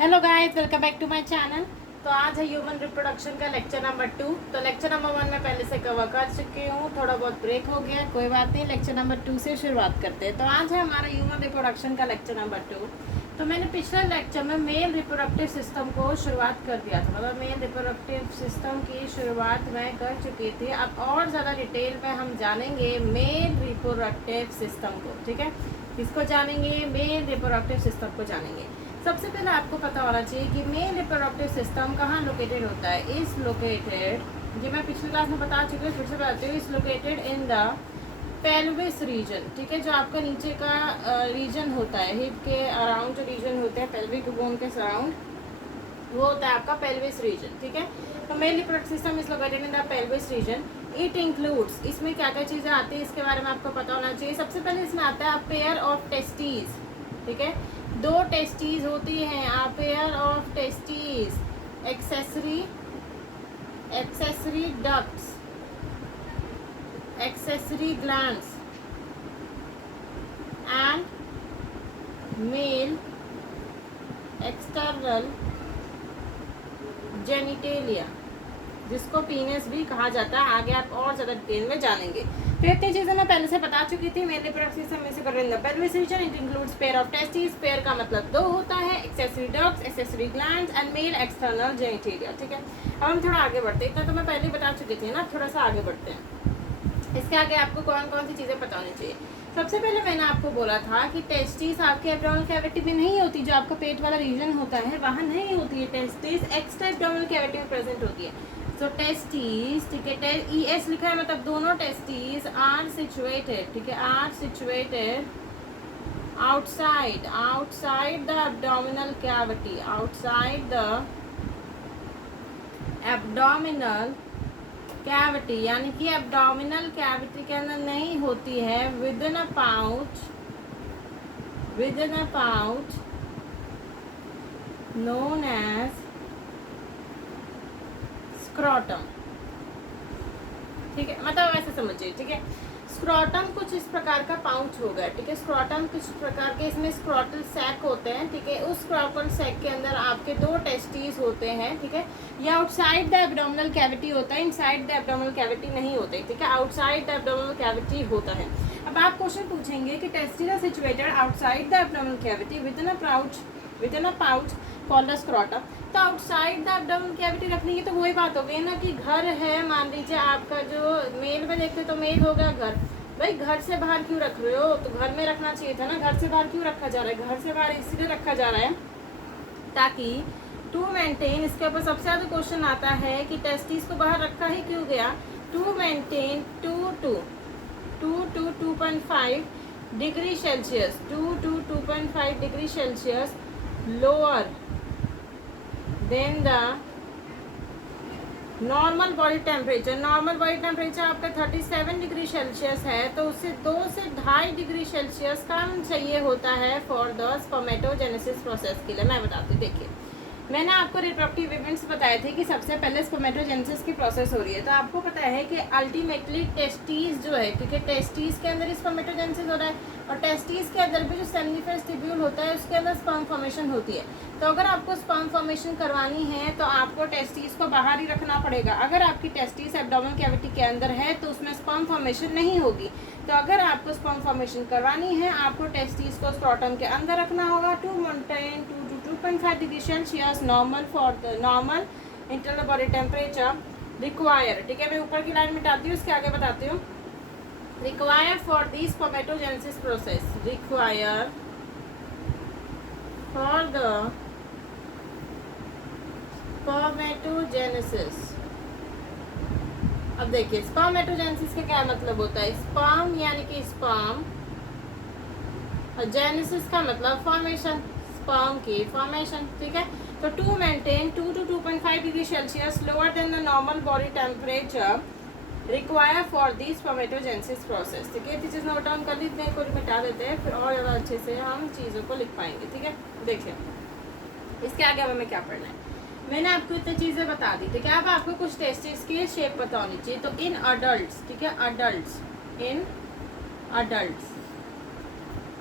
Hello guys, welcome back to my channel. तो आज है ह्यूमन रिप्रोडक्शन का लेक्चर नंबर 2। तो लेक्चर नंबर 1 में पहले से कवर कर चुकी हूँ, थोड़ा बहुत ब्रेक हो गया, कोई बात नहीं। लेक्चर नंबर 2 से शुरुआत करते हैं। तो आज है हमारा ह्यूमन रिप्रोडक्शन का लेक्चर नंबर 2। तो मैंने पिछले लेक्चर में मेल रिप्रोडक्टिव सिस्टम को शुरुआत कर दिया था, मतलब मेल रिप्रोडक्टिव सिस्टम की शुरुआत मैं कर चुकी थी। अब और ज़्यादा डिटेल में हम जानेंगे मेल रिप्रोडक्टिव सिस्टम को, ठीक है। किसको जानेंगे? मेल रिप्रोडक्टिव सिस्टम को जानेंगे। सबसे पहले आपको पता होना चाहिए कि मेल रिप्रोडक्टिव सिस्टम कहाँ लोकेटेड होता है। इज लोकेटेड, ये मैं पिछली क्लास में बता चुकी हूँ, फिर से बताती हूँ। Is located in the pelvis region, ठीक है। जो आपका नीचे का रीजन होता है, हिप के अराउंड जो रीजन होते हैं, पेल्विक बोन के सराउंड, वो होता है आपका पेल्विस रीजन, ठीक है। तो male reproductive system is located in the pelvis region. It includes, इसमें क्या क्या चीज़ें आती है इसके बारे में आपको पता होना चाहिए। सबसे पहले इसमें आता है पेयर ऑफ टेस्टीज, ठीक है। दो टेस्टीज होती हैं, a pair of testes, accessory ducts, accessory glands and male external genitalia, जिसको पीनस भी कहा जाता है। आगे आप और ज़्यादा डिटेल में जानेंगे। तो इतनी चीज़ें मैं पहले से बता चुकी थी। मेल रिप्रोडक्टिव सिस्टम में से करेंगे pelvis region, it includes pair of testis, pair का मतलब दो होता है, accessory ducts, accessory glands and male external genitalia, ठीक है। अब हम थोड़ा आगे बढ़ते हैं। इतना तो मैं पहले बता चुकी थी ना, थोड़ा सा आगे बढ़ते हैं। इसके आगे आपको कौन कौन सी चीज़ें पता होनी चाहिए। सबसे पहले मैंने आपको बोला था कि टेस्टिस आपके एब्डोमिनल कैविटी में नहीं होती, जो आपका पेट वाला रीजन होता है वहाँ नहीं होती है। टेस्टिस एक्स्ट्रा एब्डोमिनल कैविटी में प्रेजेंट होती है। सो टेस्टीज, ठीक है, ई एस लिखा है, मतलब दोनों टेस्टीज आर सिचुएटेड, ठीक है, are situated outside the abdominal cavity, outside the abdominal cavity, यानी कि एब्डोमिनल कैविटी के अंदर नहीं होती है। Within a pouch known as scrotum, ठीक है, मतलब ऐसे समझिए, ठीक है। स्क्रोटम कुछ इस प्रकार का पाउच होगा, ठीक है। स्क्रोटम कुछ प्रकार के, इसमें स्क्रोटल सैक होते हैं, ठीक है। उस स्क्रोटल सैक के अंदर आपके दो टेस्टीज होते हैं, ठीक है। ये आउटसाइड द एब्डोमिनल कैविटी होता है, इनसाइड द एब्डोमिनल कैविटी नहीं होते, ठीक है। आउटसाइड द एब्डोमिनल कैविटी होता है। अब आप क्वेश्चन पूछेंगे कि testes are situated outside the abdominal cavity within a pouch called the scrotum. तो आउटसाइड द एब्डोमिनल कैविटी रखने की तो वही बात हो गई ना कि घर है, मान लीजिए आपका जो मेल में देखते तो मेल हो गया घर, भाई घर से बाहर क्यों रख रहे हो? तो घर में रखना चाहिए था ना, घर से बाहर क्यों रखा जा रहा है? घर से बाहर इसलिए रखा जा रहा है ताकि टू मेंटेन, इसके ऊपर सबसे ज़्यादा क्वेश्चन आता है कि टेस्टिस को बाहर रखा ही क्यों गया? To maintain 2.5 degree Celsius, 2.5 degree Celsius lower than the normal body temperature. Normal body temperature आपका 37 डिग्री सेल्सियस है, तो उससे 2 से 2.5 डिग्री सेल्सियस कम चाहिए होता है फॉर द स्पर्मेटोजेनेसिस प्रोसेस के लिए। मैं बताती हूँ, देखिए मैंने आपको रिप्रोडक्टिव इवेंट्स बताए थे कि सबसे पहले स्पर्मेटोजेनेसिस की प्रोसेस हो रही है। तो आपको पता है कि अल्टीमेटली टेस्टीज जो है, क्योंकि टेस्टीज के अंदर स्पर्मेटोजेनेसिस हो रहा है और टेस्टीज के अंदर भी जो सेमिनिफरस ट्यूब्यूल होता है उसके अंदर स्पर्म फॉर्मेशन होती है। तो अगर आपको स्पर्म फॉर्मेशन करवानी है तो आपको टेस्टीज को बाहर ही रखना पड़ेगा। अगर आपकी टेस्टीज एब्डोमिनल कैविटी के अंदर है तो उसमें स्पर्म फॉर्मेशन नहीं होगी। तो अगर आपको स्पर्म फॉर्मेशन करवानी है आपको टेस्टीज को स्क्रोटम के अंदर रखना होगा। 2.5 degree Celsius normal for the normal internal body temperature require, ठीक है। मैं ऊपर की लाइन मिटाती हूँ, इसके आगे बताती हूँ। Require for the spermatogenesis process, require for the spermatogenesis. अब देखिए स्पर्मेटोजेनेसिस का क्या मतलब होता है? स्पर्म यानी कि स्पर्म, और जेनेसिस का मतलब फॉर्मेशन, स्पर्म की फॉर्मेशन, ठीक है। तो to maintain 2 to 2.5 degree Celsius lower than the normal body temperature require for the spermatogenesis process, ठीक है। चीज़ नोट डाउन कर लेते हैं, कोई मिटा देते हैं, फिर और ज़्यादा अच्छे से हम चीज़ों को लिख पाएंगे, ठीक है। देखिए इसके आगे हमें क्या पढ़ना है, मैंने आपको इतनी चीज़ें बता दी, ठीक है। अब आपको कुछ टेस्टिस की शेप पता होनी चाहिए। तो इन अडल्ट्स, ठीक है,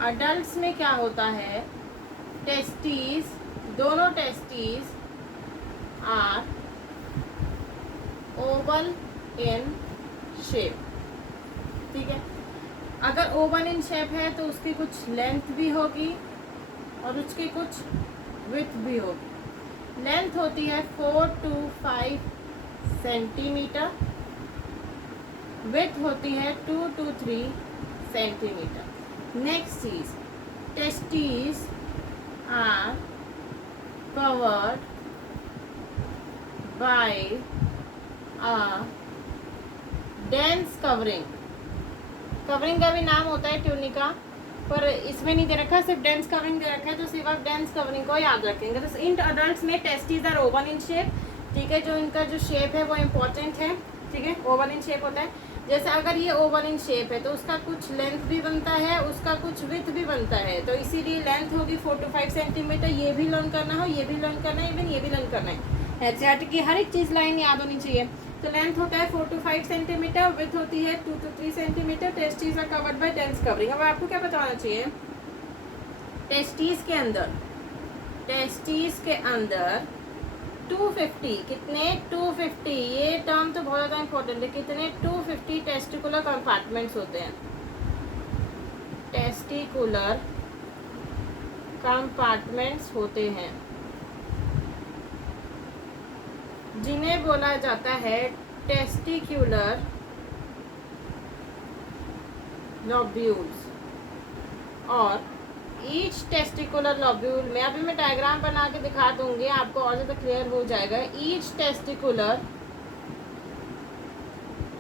अडल्ट्स में क्या होता है? टेस्टिस दोनों testes are oval in shape. ठीक है, अगर ओवल इन शेप है तो उसकी कुछ लेंथ भी होगी और उसकी कुछ विड्थ भी होगी। लेंथ होती है 4 to 5 सेंटीमीटर, विड्थ होती है 2 to 3 सेंटीमीटर। नेक्स्ट चीज, testes are covered by a dense covering. Covering का भी नाम होता है ट्यूनिका, पर इसमें नहीं दे रखा, सिर्फ डेंस कवरिंग दे रखा है, तो सिर्फ आप डेंस कवरिंग को याद रखेंगे। तो इन अडल्ट्स में testes are oval in shape. ठीक है, जो इनका जो शेप है वो इम्पोर्टेंट है। ठीक है, ओवल इन शेप होता है। जैसे अगर ये ओवल इन शेप है तो उसका कुछ लेंथ भी बनता है, उसका कुछ विड्थ भी बनता है, तो इसीलिए लेंथ होगी 4 to 5 सेंटीमीटर। ये भी लर्न करना हो, ये भी लर्न करना है, इवन ये भी लर्न करना है। एनसीईआरटी की हर एक चीज़ लाइन याद होनी चाहिए। तो लेंथ होता है 4 to 5 सेंटीमीटर, विड्थ होती है 2 to 3 centimetre. Testes are covered by dense covering. अब आपको क्या बताना चाहिए, टेस्टीज के अंदर 250, कितने 250, ये टर्म तो बहुत ज़्यादा इंपॉर्टेंट है, कितने 250 टेस्टिकुलर कंपार्टमेंट्स होते हैं। टेस्टिकुलर कंपार्टमेंट्स होते हैं जिन्हें बोला जाता है टेस्टिक्यूलर लोब्यूल्स। और ईच टेस्टिकुलर लोब्यूल में, अभी मैं डायग्राम बना के दिखा दूंगी, आपको और ज़्यादा क्लियर हो जाएगा। ईच टेस्टिकुलर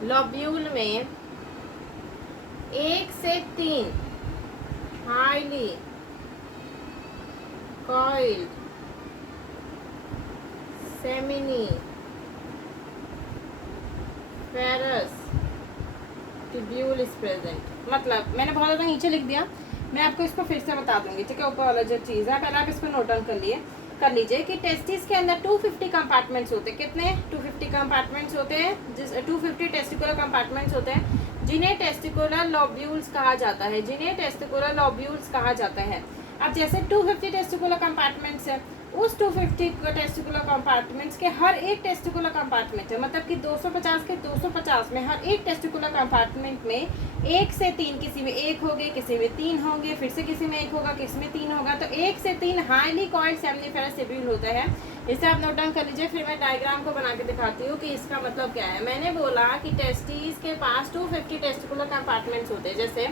लोब्यूल में 1 से 3 highly coiled seminiferous tubule is present. मतलब मैंने बहुत ज़्यादा नीचे लिख दिया, मैं आपको इसको फिर से बता दूंगी। ठीक है, ऊपर वाला जो चीज़ है पहले आप इसको नोट डाउन कर लीजिए कि टेस्टिस के अंदर 250 कंपार्टमेंट्स होते हैं। कितने 250 कंपार्टमेंट्स होते हैं, जिस 250 टेस्टिकुलर कंपार्टमेंट्स होते हैं जिन्हें टेस्टिकुलर लोब्यूल्स कहा जाता है, जिन्हें टेस्टिकुलर लोब्यूल्स कहा जाता है। अब जैसे 250 टेस्टिकुलर कंपार्टमेंट्स है, उस 250 टेस्टिकुलर कंपार्टमेंट्स के हर एक टेस्टिकुलर कंपार्टमेंट है, मतलब कि 250 के 250 में हर एक टेस्टिकुलर कंपार्टमेंट में 1 से 3, किसी में 1 होंगे, किसी में 3 होंगे, फिर से किसी में 1 होगा, किसी में 3 होगा। तो 1 से 3 हाईली कॉइल्ड सेमिनिफेरस ट्यूब्यूल होता है। इसे आप नोट डाउन कर लीजिए, फिर मैं डायग्राम को बना के दिखाती हूँ कि इसका मतलब क्या है। मैंने बोला कि टेस्टिस के पास 250 टेस्टिकुलर कंपार्टमेंट्स होते हैं। जैसे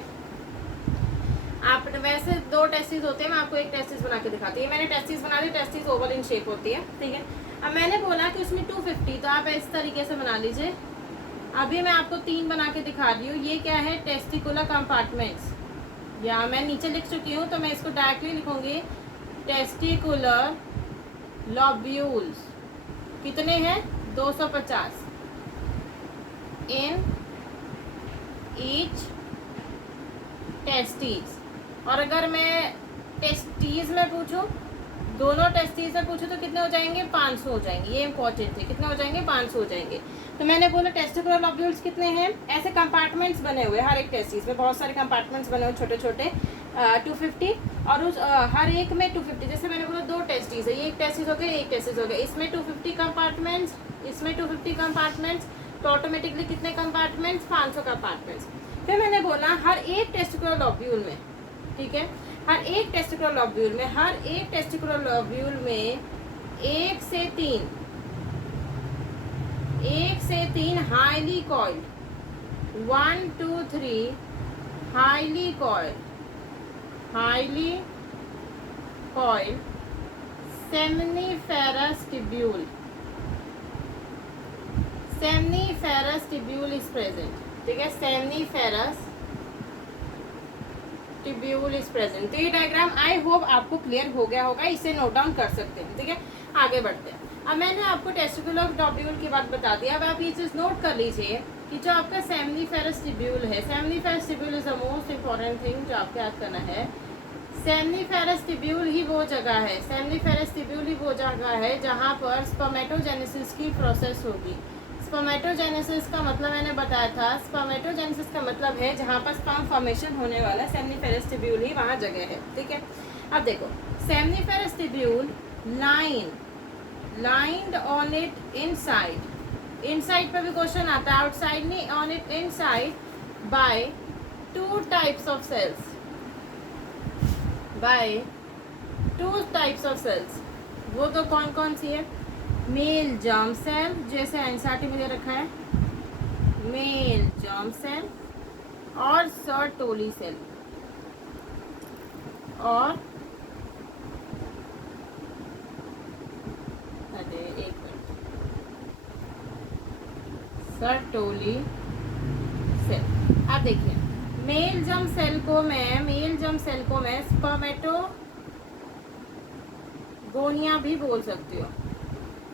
आप वैसे 2 टेस्टिस होते हैं, मैं आपको एक टेस्टिस बना के दिखाती हूँ। मैंने टेस्टिस बना ली, टेस्टिस ओवल इन शेप होती है। ठीक है, अब मैंने बोला कि उसमें 250, तो आप इस तरीके से बना लीजिए। अभी मैं आपको 3 बना के दिखा रही हूँ। ये क्या है, टेस्टिकुलर कंपार्टमेंट्स, या मैं नीचे लिख चुकी हूँ तो मैं इसको डायरेक्टली लिखूंगी, टेस्टिकुलर लोब्यूल्स। कितने हैं, 250 इन ईच टेस्टीज। और अगर मैं टेस्टीज में पूछूं, दोनों टेस्टीज में पूछूं तो कितने हो जाएंगे, 500 हो जाएंगे। ये इंपॉर्टेंट है, कितने हो जाएंगे, 500 हो जाएंगे। तो मैंने बोला टेस्टिकुलर लोब्यूल्स कितने हैं, ऐसे कंपार्टमेंट्स बने हुए हर एक टेस्टिस में, बहुत सारे कंपार्टमेंट्स बने हुए छोटे छोटे, 250, और उस हर एक में 250। जैसे मैंने बोला 2 टेस्टिस है, ये एक टेस्टिस हो गया, एक टेस्टिस हो गया, इसमें 250 कंपार्टमेंट्स, इसमें 250 कंपार्टमेंट्स, तो ऑटोमेटिकली कितने कंपार्टमेंट्स, 500 कंपार्टमेंट्स। फिर मैंने बोला हर एक टेस्टिकुलर लोब्यूल में, ठीक है, हर एक टेस्टिकुलर लोब्यूल में, हर एक टेस्टिकुलर लोब्यूल में 1 से 3 highly coiled, 1 2 3 highly coiled seminiferous tubule is present. ठीक है, सेमिनिफेरस ट्यूब्यूल इज प्रेजेंट। तो ये डायग्राम आई होप आपको क्लियर हो गया होगा, इसे नोट डाउन कर सकते हैं। ठीक है, आगे बढ़ते हैं। अब मैंने आपको टेस्टिकुलर ट्यूब्यूल की बात बता दी। अब आप ये चीज़ नोट कर लीजिए कि जो आपका सेमिनिफेरस ट्यूब्यूल है, seminiferous tubule is the most important thing जो आपको याद करना है। सेमिनिफेरस ट्यूब्यूल ही वो जगह है, सेमिनिफेरस ट्यूब्यूल ही वो जगह है जहाँ पर स्पर्मेटोजेनेसिस की प्रोसेस होगी। स्पर्मेटोजेनेसिस का मतलब मैंने बताया था, स्पर्मेटोजेनेसिस का मतलब है जहाँ पर स्पर्म फॉर्मेशन होने वाला है, सेमिनिफेरस ट्यूब्यूल ही वहाँ जगह है। ठीक है, अब देखो seminiferous tubule line, lined on it inside, inside पे भी क्वेश्चन आता है, आउटसाइड नहीं, on it inside by two types of cells, by two types of cells. वो तो कौन कौन सी है? मेल जर्म सेल, जैसे एनसीईआरटी में दे रखा है, मेल जर्म सेल और सर्टोली सेल, और एक मिनट, सर्टोली सेल। अब देखिए, मेल जर्म सेल को मैं स्पर्मेटोगोनिया भी बोल सकती हूँ,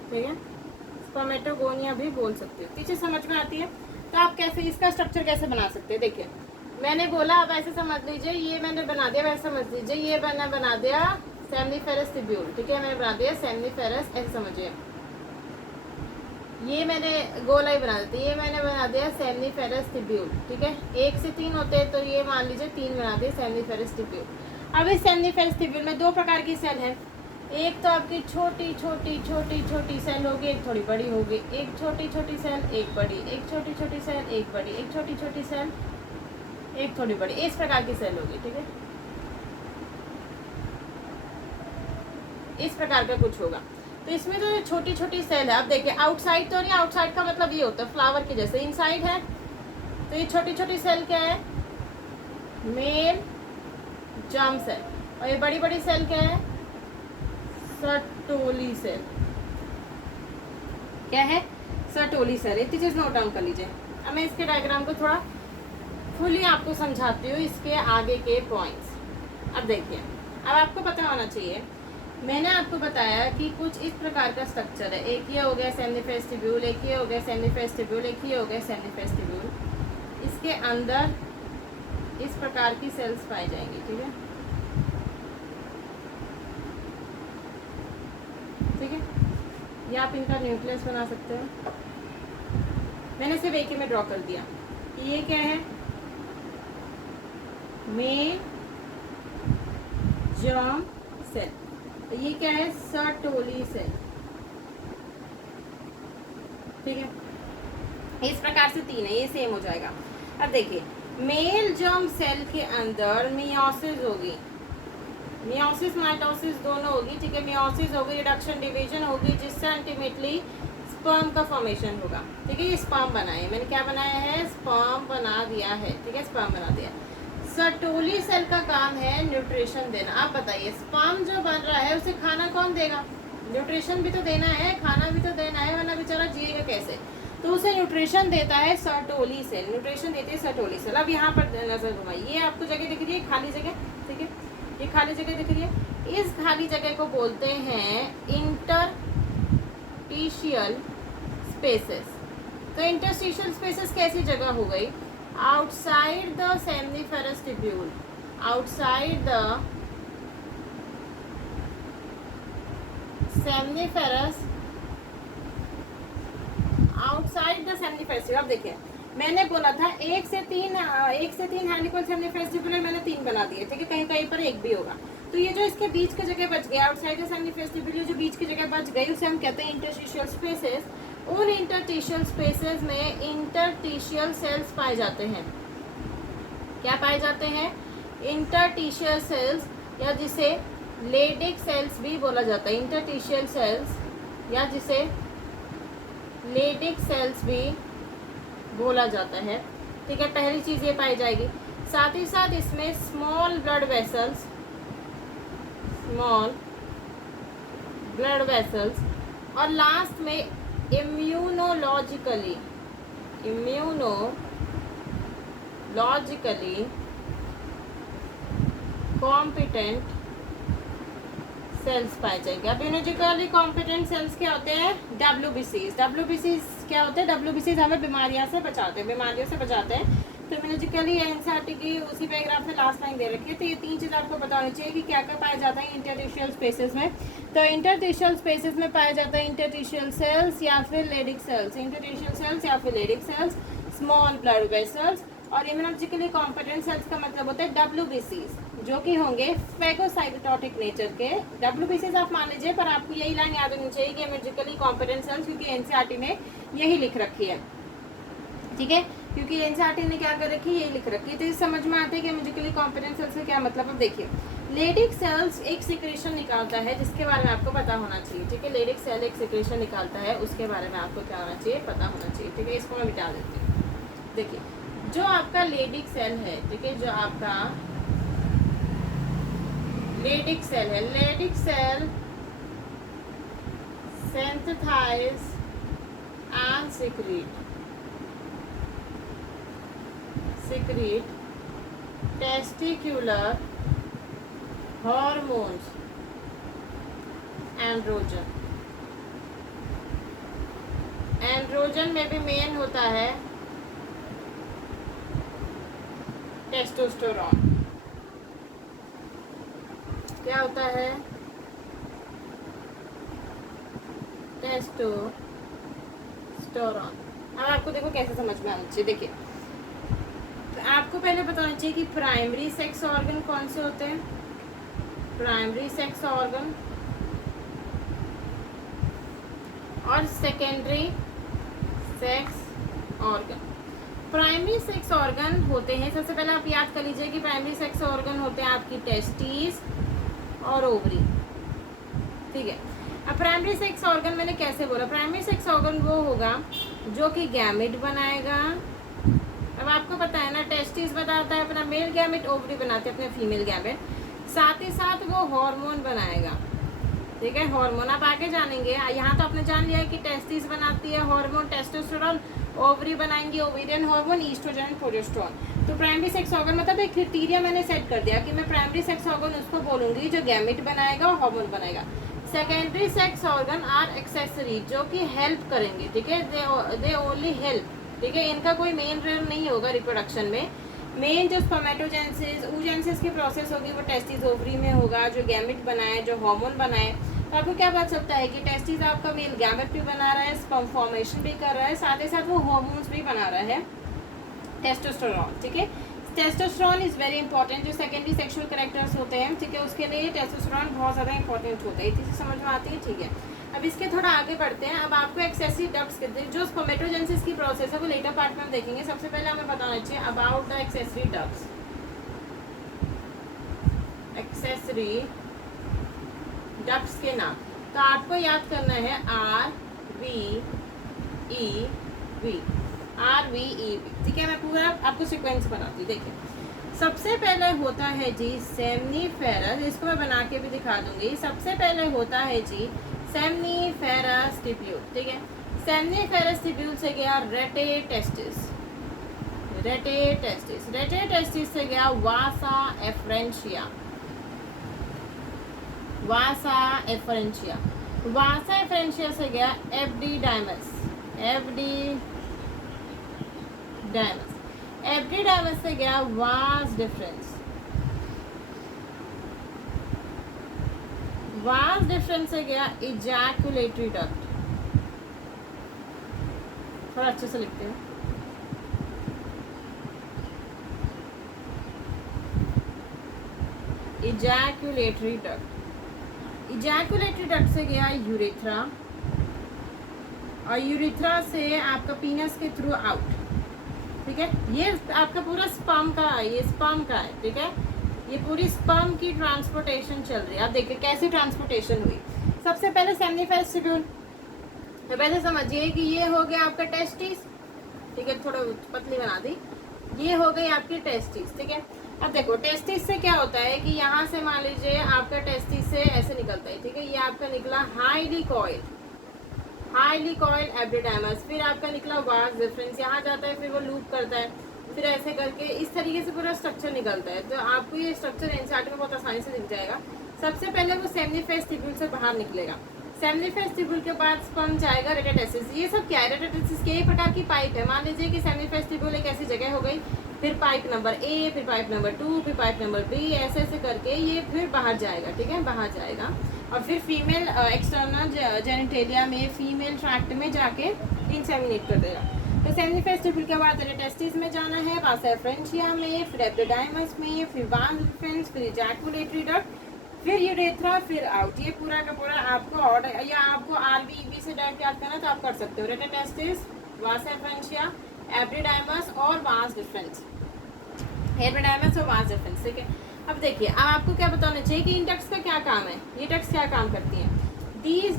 ठीक है, स्पर्मेटोगोनिया भी बोल सकती हूँ। पीछे समझ में आती है? तो आप कैसे इसका स्ट्रक्चर कैसे बना सकते हैं? देखिए, मैंने बोला अब ऐसे समझ लीजिए, ये मैंने बना दिया, वैसे समझ लीजिए, ये मैंने बना दिया सेमनीफेरस ट्यूब्यूल, ठीक है, मैंने बना दिया सेमनीफेरस, ऐसे समझिए, ये मैंने गोला ही बना देती, ये मैंने बना दिया सेमनीफेरस ट्यूब्यूल, ठीक है, 1 से 3 होते हैं, तो ये मान लीजिए 3 बना दिए सेमनीफेरस ट्यूब्यूल। अब इस सेमनीफेरस ट्यूब्यूल में 2 प्रकार की सेल है, एक तो आपकी छोटी छोटी छोटी छोटी सेल होगी, एक थोड़ी बड़ी होगी, एक छोटी छोटी सेल, एक बड़ी, एक छोटी छोटी सेल, एक बड़ी, एक छोटी छोटी सेल, एक थोड़ी बड़ी, इस प्रकार की सेल होगी, ठीक है, इस प्रकार का कुछ होगा। तो इसमें तो छोटी छोटी सेल है, अब देखिए आउटसाइड तो नहीं, आउटसाइड का मतलब ये होता है फ्लावर के जैसे, इनसाइड है, तो ये छोटी छोटी सेल क्या है? मेल जर्म सेल, और ये बड़ी बड़ी सेल क्या है? सर्टोली सेल, क्या है? Sertoli cell. इतनी चीज नोट डाउन कर लीजिए। अब मैं इसके डायग्राम को थोड़ा फुली आपको समझाती हूँ, इसके आगे के पॉइंट्स। अब देखिए, अब आपको पता होना चाहिए, मैंने आपको बताया कि कुछ इस प्रकार का स्ट्रक्चर है, एक ये हो गया सेमनीफेरस ट्यूब्यूल, एक ये हो गया सेमनीफेरस ट्यूब्यूल, एक ये हो गया सेमनीफेरस ट्यूब्यूल, इसके अंदर इस प्रकार की सेल्स पाई जाएंगी, ठीक है, ठीक है, या आप इनका न्यूक्लियस बना सकते हो। मैंने सिर्फ एक ही में ड्रॉ कर दिया कि ये क्या है? मेल जर्म सेल, तो ये क्या है? सर्टोली सेल, ठीक है, इस प्रकार से 3 है, ये सेम हो जाएगा। अब देखिए, मेल जर्म सेल के अंदर मियोसिस होगी, मियोसिस माइटोसिस दोनों होगी, ठीक है, मियोसिस होगी, रिडक्शन डिवीजन होगी, जिससे अल्टीमेटली स्पर्म का फॉर्मेशन होगा, ठीक है, ये स्पर्म बना है, मैंने क्या बनाया है? स्पर्म बना दिया है, ठीक है, स्पर्म बना दिया। सर्टोली सेल का काम है न्यूट्रिशन देना। आप बताइए, स्पर्म जो बन रहा है उसे खाना कौन देगा? न्यूट्रिशन भी तो देना है, खाना भी तो देना है, वरना बेचारा जिएगा कैसे? तो उसे न्यूट्रिशन देता है सर्टोली सेल, न्यूट्रिशन देती है सर्टोली सेल। अब यहाँ पर नजर घुमाइए, ये आपको जगह दिख रही है, खाली जगह, ठीक है, ये खाली जगह दिख रही है, इस खाली जगह को बोलते हैं इंटरस्टिशियल स्पेसेस। तो इंटरस्टिशियल स्पेसेस कैसी जगह हो गई? outside the seminiferous tubule, outside the seminiferous, outside the seminiferous tubule। अब देखिए, मैंने बोला था 1 से 3 हेलिकल सेमनीफेरस ट्यूब्यूल, मैंने 3 बना दिए, ठीक है, कहीं कहीं पर 1 भी होगा। तो ये जो इसके बीच की जगह बच गया, आउटसाइड द सेमनीफेरस ट्यूब्यूल, जो बीच की जगह बच गई, उसे हम कहते हैं इंटरस्टिशियल स्पेसेस। उन इंटरस्टिशियल स्पेसेस में इंटरस्टिशियल सेल्स पाए जाते हैं। क्या पाए जाते हैं? इंटरस्टिशियल सेल्स, या जिसे लेडिक सेल्स भी बोला जाता है, इंटरस्टिशियल सेल्स, या जिसे लेडिक सेल्स भी बोला जाता है, ठीक है, पहली चीज़ ये पाई जाएगी। साथ ही साथ इसमें small blood vessels, small blood vessels, और लास्ट में इम्यूनोलॉजिकली कॉम्पिटेंट सेल्स पाए जाएंगे। अब इम्यूनोलॉजिकली कॉम्पिटेंट सेल्स क्या होते हैं? WBCs। WBCs क्या होते हैं? WBCs हमें बीमारियों से बचाते हैं, तो इम्यूनोलॉजिकली एनसीईआरटी की उसी पैराग्राफ में लास्ट लाइन दे रखी है। तो ये 3 चीज़ आपको पता होनी चाहिए कि क्या क्या पाया जाता है इंटरस्टिशियल स्पेसेस में। तो इंटरस्टिशियल स्पेसेस में पाया जाता है इंटरस्टिशियल सेल्स या फिर लेडिक सेल्स, इंटरस्टिशियल सेल्स या फिर Leydig cells, small blood vessels, और इम्यूनोलॉजिकली कॉम्पिटेंट सेल्स का मतलब होता है WBCs। जो कि होंगे फैगोसाइटोटिक नेचर के। WBCs आप मान लीजिए, पर आपको यही लाइन याद होनी चाहिए कि म्यूजिकली कॉम्पिटेंट सेल्स, क्योंकि एनसीईआरटी में यही लिख रखी है, ठीक है, क्योंकि एनसीईआरटी ने क्या कर रखी है, यही लिख रखी है। तो इस समझ में आता है कि म्यूजिकली कॉम्पिटेंट सेल्स का क्या मतलब। अब देखिए, लेडिक सेल्स एक सिक्रेशन निकालता है जिसके बारे में आपको पता होना चाहिए, ठीक है। लेडिक सेल एक सिक्रेशन निकालता है, उसके बारे में आपको क्या होना चाहिए, पता होना चाहिए, ठीक है। इसको मैं मिटा देती हूँ। देखिए, जो आपका लेडिक सेल है, ठीक है, जो आपका लेडिक सेल है, Leydig cell synthesize and secrete testicular hormones, androgen. Androgen में भी मेन होता है टेस्टोस्टेरोन। क्या होता है, टेस्टोस्टेरोन। अब आपको देखो कैसे समझ में आना चाहिए। देखिए, आपको पहले पता होना चाहिए कि प्राइमरी सेक्स ऑर्गन कौन से होते हैं। प्राइमरी सेक्स ऑर्गन और secondary sex organ. Primary sex organ होते हैं, सबसे पहले आप याद कर लीजिए कि प्राइमरी सेक्स ऑर्गन होते हैं आपकी टेस्टिस और ओवरी, ठीक है। अब प्राइमरी सेक्स ऑर्गन मैंने कैसे बोला, प्राइमरी सेक्स ऑर्गन वो होगा जो कि गैमेट बनाएगा। अब आपको पता है ना, टेस्टिस बनाता है अपना मेल गैमेट, ओवरी बनाते हैं अपने फीमेल गैमेट, साथ ही साथ वो हार्मोन बनाएगा, ठीक है। हार्मोन आप आगे जानेंगे। यहाँ तो आपने जान लिया है कि टेस्टिस बनाती है हार्मोन टेस्टोस्टेरोन, ओवरी बनाएंगी ovarian hormone oestrogen and progesterone. तो प्राइमरी सेक्स ऑर्गन मतलब एक क्राइटेरिया मैंने सेट कर दिया कि मैं प्राइमरी सेक्स ऑर्गन उसको बोलूंगी जो गैमेट बनाएगा और हार्मोन बनाएगा। Secondary sex organ are accessory, जो कि हेल्प करेंगे, ठीक है, दे ओनली हेल्प, ठीक है। इनका कोई मेन रोल नहीं होगा रिप्रोडक्शन में। मेन जो स्पर्मेटोजेनेसिस oogenesis की प्रोसेस होगी वो टेस्टिस ओवरी में होगा, जो गैमेट बनाए, जो हार्मोन बनाए। तो आपको क्या पता चलता है कि टेस्टिस आपका मेल गैमेट भी बना रहा है, स्पर्म फॉर्मेशन भी कर रहा है, साथ ही साथ वो हार्मोन्स भी बना रहा है, टेस्टोस्टेरोन, ठीक है। टेस्टोस्टेरोन इज वेरी इंपॉर्टेंट, जो सेकेंडरी सेक्सुअल कैरेक्टर्स होते हैं, ठीक है, उसके लिए टेस्टोस्टेरोन बहुत ज़्यादा इंपॉर्टेंट होता है। ये चीज़ समझ में आती है, ठीक है। अब इसके थोड़ा आगे बढ़ते हैं। अब आपको एक्सेसिव डक्ट्स कहते हैं, जो स्पर्मेटोजेनेसिस की प्रोसेस है वो लेटर पार्ट में हम देखेंगे। सबसे पहले हमें बताना चाहिए about the accessory ducts. Accessory ducts के नाम तो आपको याद करना है RVEV, ठीक है। मैं पूरा आपको सीक्वेंस बनाती हूँ। देखिए, सबसे पहले होता है जी सेमनीफेरस, इसको मैं बना के भी दिखा दूंगी। सबसे पहले होता है जी सेमनीफेरस टिब्यूल, ठीक है। सेमनीफेरस टिब्यूल से गया रेटे टेस्टिस, रेटे टेस्टिस से गया वासा एफरेंशिया, वासा एफरेंशिया से गया एब्डिडाइमस से गया वास डिफरेंस से गया इजैकुलेटरी डक्ट। थोड़ा अच्छे से लिखते हैं, इजैकुलेटरी डक्ट से गया यूरेथ्रा, और यूरेथ्रा से आपका पीनस के थ्रू आउट, ठीक है। ये आपका पूरा स्पर्म का है, ठीक है। ये पूरी स्पर्म की ट्रांसपोर्टेशन चल रही है। आप देखिए कैसी ट्रांसपोर्टेशन हुई। सबसे पहले सेमनीफेरस टिब्यूल, तो पहले समझिए कि ये हो गया आपका टेस्टिस, ठीक है, थोड़ा पतली बना दी। ये हो गई आपकी टेस्टिस, ठीक है। अब देखो टेस्टिस से क्या होता है कि यहाँ से मान लीजिए आपका टेस्टिस से ऐसे निकलता है, ठीक है। ये आपका निकला हाईली कॉइल एब्डिडाइमस, फिर आपका निकला वास डिफरेंस, यहाँ जाता है, फिर वो लूप करता है, फिर ऐसे करके इस तरीके से पूरा स्ट्रक्चर निकलता है। तो आपको ये स्ट्रक्चर एनसीईआरटी में बहुत आसानी से दिख जाएगा। सबसे पहले वो सेमनीफेरस टिब्यूल से बाहर निकलेगा। सेमनीफेरस टिब्यूल के बाद स्पर्म जाएगा रेटेटेसिस। ये सब क्या है, रेटेटेसिस के प्रकार की पाइप है। मान लीजिए कि सेमनीफेरस टिब्यूल एक ऐसी जगह हो गई, फिर पाइप नंबर ए, फिर पाइप नंबर 2, फिर पाइप नंबर बी, ऐसे ऐसे करके ये फिर बाहर जाएगा, ठीक है, बाहर जाएगा। और फिर फीमेल एक्सटर्नल जेनिटेलिया में फीमेल ट्रैक्ट में जाके इंसेमिनेट कर देगा। तो सेमिफेस ट्यूबुल के बाद टेस्टिस में जाना है, वासा एफरेंशिया में, फिर एब्डोडाइमस में, फिर वास डिफरेंस, फिर इजैकुलेटरी डक्ट, फिर यूरेथ्रा, फिर आउट। ये पूरा का पूरा आपको ऑर्डर या आपको आरबीबी से डायरेक्ट याद करना तो आप कर सकते हो। टेस्टिस, वासा एफरेंशिया, एब्डोडाइमस और वास डिफरेंस, एब्डोडाइमस और वास डिफरेंस, ठीक है। अब देखिए, अब आपको क्या बताना चाहिए कि इन डक्ट्स का क्या काम है, ये डक्ट्स क्या काम करती हैं। these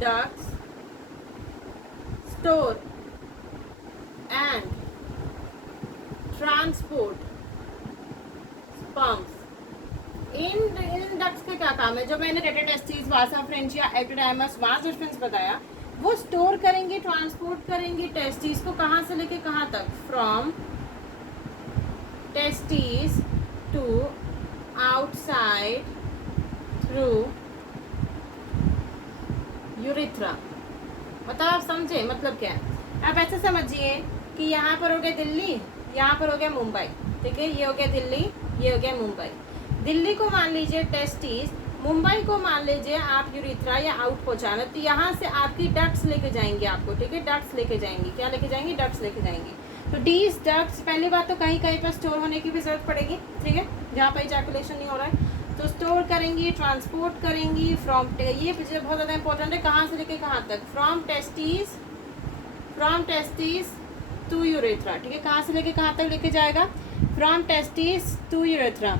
ducts store and transport sperms। In ducts का क्या काम है, जो मैंने टेस्टिस, वासा एफरेंशिया, एब्डोडाइमस, वास डिफरेंस बताया, वो स्टोर करेंगे, ट्रांसपोर्ट करेंगे टेस्टिस को कहाँ से लेके कहाँ तक, from testis to outside through urethra. मतलब आप समझे मतलब क्या है। आप ऐसे समझिए कि यहाँ पर हो गया दिल्ली, यहाँ पर हो गया मुंबई, ठीक है। ये हो गया दिल्ली, ये हो गया मुंबई। दिल्ली को मान लीजिए टेस्टिस, मुंबई को मान लीजिए आप यूरिथ्रा या आउट पहुँचाना, तो यहाँ से आपकी डक्ट्स लेके जाएंगे आपको, ठीक है। डक्ट्स लेके जाएंगी, क्या लेके जाएंगी, डक्ट्स लेके जाएंगी। तो डीज डक्ट्स, पहली बात तो कहीं कहीं पर स्टोर होने की भी जरूरत पड़ेगी, ठीक है, जहाँ पर इजैकुलेशन नहीं हो रहा है, तो स्टोर करेंगी, ट्रांसपोर्ट करेंगी फ्रॉम, ये बहुत ज़्यादा इंपॉर्टेंट है, कहाँ से लेके कहाँ तक, फ्रॉम टेस्टिस टू यूरेथ्रा, ठीक है। कहाँ से लेके कहाँ तक लेके जाएगा, फ्रॉम टेस्टिस टू यूरेथ्रा।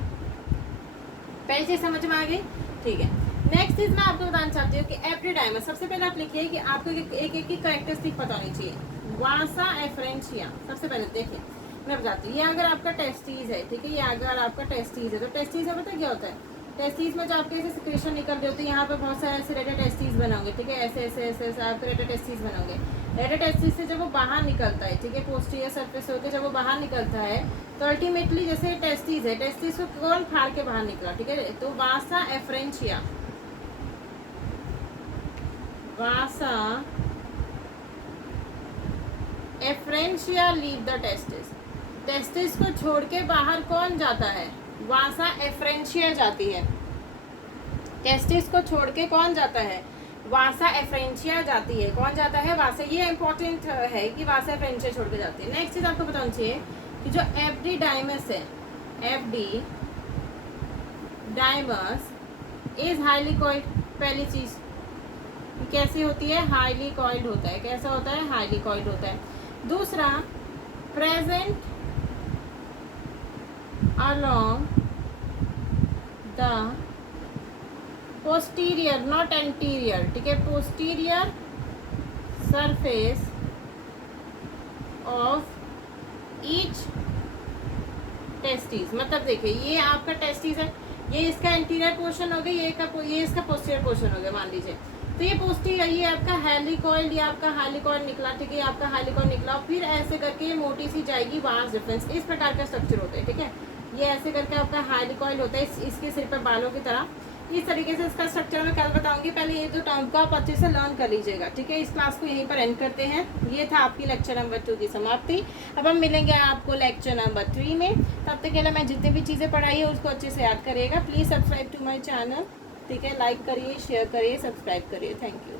पहली चीज समझ में आ गई, ठीक है। नेक्स्ट चीज मैं आपको बताना चाहती हूँ कि एब्डोडाइमस, सबसे पहले आप लिखिए कि आपको एक की कैरेक्टरिस्टिक पता होनी चाहिए। वासा एफरेंशिया, सबसे पहले देखिए मैं बताती हूँ, ये अगर आपका टेस्टिस है, ठीक है, ये अगर आपका टेस्टिस है, तो टेस्टिस है पता क्या होता है, टेस्टिस में जो आपके ऐसे सिक्रेशन निकल रहे होते हैं, यहाँ पे बहुत सारे ऐसे रेटे टेस्टिस बनाओगे, ठीक है, ऐसे ऐसे ऐसे ऐसे आपके रेटे टेस्टिस बनाओगे। रेटे टेस्टिस से जब वो बाहर निकलता है, ठीक है, पोस्टीरियर सरफेस होकर जब वो बाहर निकलता है, तो अल्टीमेटली जैसे टेस्टिस है, टेस्टिस को कौन फाड़ के बाहर निकला, ठीक है, तो vasa efferentia, vasa efferentia leave the testis. Testis को छोड़ के बाहर कौन जाता है, वासा एफरेंशिया जाती है। टेस्टिस को छोड़ के कौन जाता है, वासा एफरेंशिया जाती है। कौन जाता है, वासा। ये इंपॉर्टेंट है कि वासा एफरेंशिया छोड़ के जाती है। नेक्स्ट चीज आपको बताना चाहिए कि जो एब्डोडाइमस है, एब्डोडाइमस इज हाईली कॉइल्ड। पहली चीज कैसी होती है, हाईली कॉइल्ड होता है। कैसा होता है, हाईली कॉइल्ड होता है। दूसरा, present along the posterior not anterior, ठीक है, posterior surface of each testis। मतलब देखिए, ये आपका टेस्टिस है, ये इसका एंटीरियर पोर्शन हो गया, ये इसका पोस्टीरियर पोर्शन हो गया मान लीजिए। तो ये पोस्टीरियर, ये आपका हेलिकॉइड, ये आपका हेलिकॉइड निकला, ठीक है, आपका हेलिकॉइड निकला, फिर ऐसे करके ये मोटी सी जाएगी वास डिफरेंस। इस प्रकार का स्ट्रक्चर होता है, ठीक है। ये ऐसे करके आपका हेलिकॉइड होता है, इसके सिर पर बालों की तरह। इस तरीके से इसका स्ट्रक्चर मैं कल बताऊंगी। पहले ये जो टर्म को आप अच्छे से लर्न कर लीजिएगा, ठीक है। इस क्लास को यहीं पर एंड करते हैं। ये था आपकी लेक्चर नंबर 2 की समाप्ति। अब हम मिलेंगे आपको लेक्चर नंबर 3 में। तब तक के लिए मैं जितनी भी चीज़ें पढ़ाई है उसको अच्छे से याद करिएगा। Please subscribe to my channel, ठीक है। लाइक करिए, शेयर करिए, सब्सक्राइब करिए। Thank you.